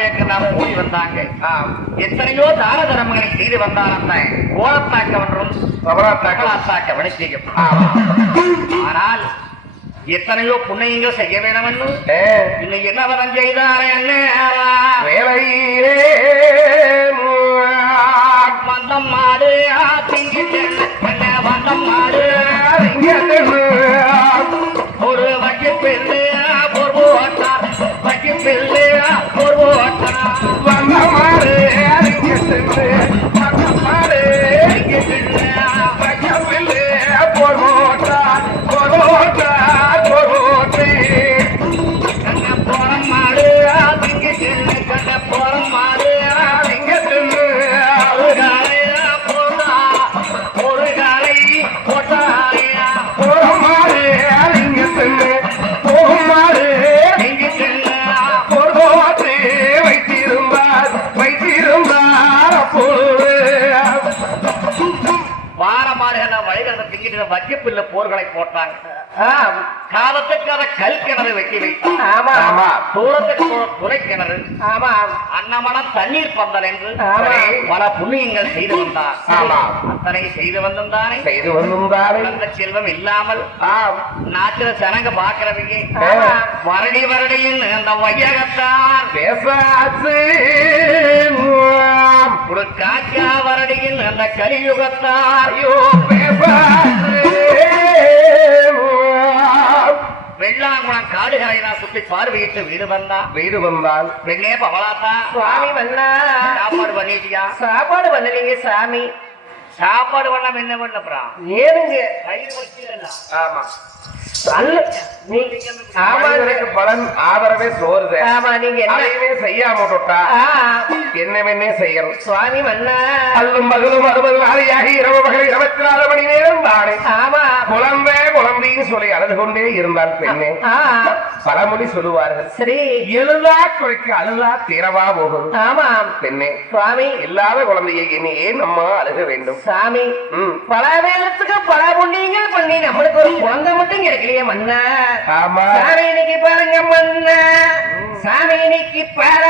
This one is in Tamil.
கோயிலுக்கு நாம கூடி வந்தாங்க. எத்தனையோ தான தர்மங்களை செய்து வந்தார் கோலத்தாக்கவன்றும் தகவலாத்தாக்கவனை செய்யும். ஆனால் எத்தனையோ புண்ணியங்கள் செய்ய வேணும்னு இன்னைக்கு என்ன வரம் செய்தாரே வேலையிலே வந்தம் மாடு வந்தம் மாடு ஒரு வகை பெண்ணு பொறுப்பு ஓட்டார் வகை பெண்ணு பொறுப்பு ஓட்டார் வந்த மாடு வக்கிப்பில்ல போர்களை போட்டாங்க. காலத்துக்கு அதை கல் கிணறு வெட்டி வைத்தாங்க. தூரத்துக்கு துறை கிணறு, அன்னமனம் தண்ணீர் பந்தல் என்று பல புண்ணியங்கள் செய்து வந்தார். அத்தனை செய்து வந்தானே செய்து வந்தாரே அந்த செல்வம் இல்லாமல் நாட்டில சனங்க பாக்குறவங்க வருடி வருடியின் அந்த வையகத்தார் பேசாச்சு ஒரு காக்கா வருடியின் அந்த கலியுகத்தார் வெள்ளாங்குளம் காடுகளை நான் சுற்றி பார்வையிட்டு வீடு வந்தான் வெள்ளே பவளாத்தா சுவாமி வந்தா சாப்பாடு பண்ணிட்டியா? சாப்பாடு பண்ணலீங்க சாமி. சாப்பாடு பண்ணாம என்ன பண்ணப்பா ஏனுங்க? ஆமா பலன் ஆதரவே சோறுது. செய்யாம என்னவென்னே செய்யணும் சுவாமி மன்னா. அல்லும் மகளும் 60 நாளையாகி இரவு பகல் 24 மணி நேரம் தானே. ஆமா குழந்தைன்னு சொல்லி அழுது கொண்டே இருந்தால் பெண்ணே பழமொழி சொல்லுவார்கள். சரி எழுதா குறைக்கு அழுதா தீரவா போகும். ஆமா பெண்ணே சுவாமி இல்லாத குழந்தையை இனி ஏன் நம்ம அழுக வேண்டும் சாமி? பல வேலத்துக்கு பல புண்ணியங்கள் பண்ணி நம்மளுக்கு ஒரு குழந்தை மட்டும் கிடைக்கலையே மன்னா. ஆமா சாமி இன்னைக்கு பாருங்க மன்னா, சாமி இன்னைக்கு பாருங்க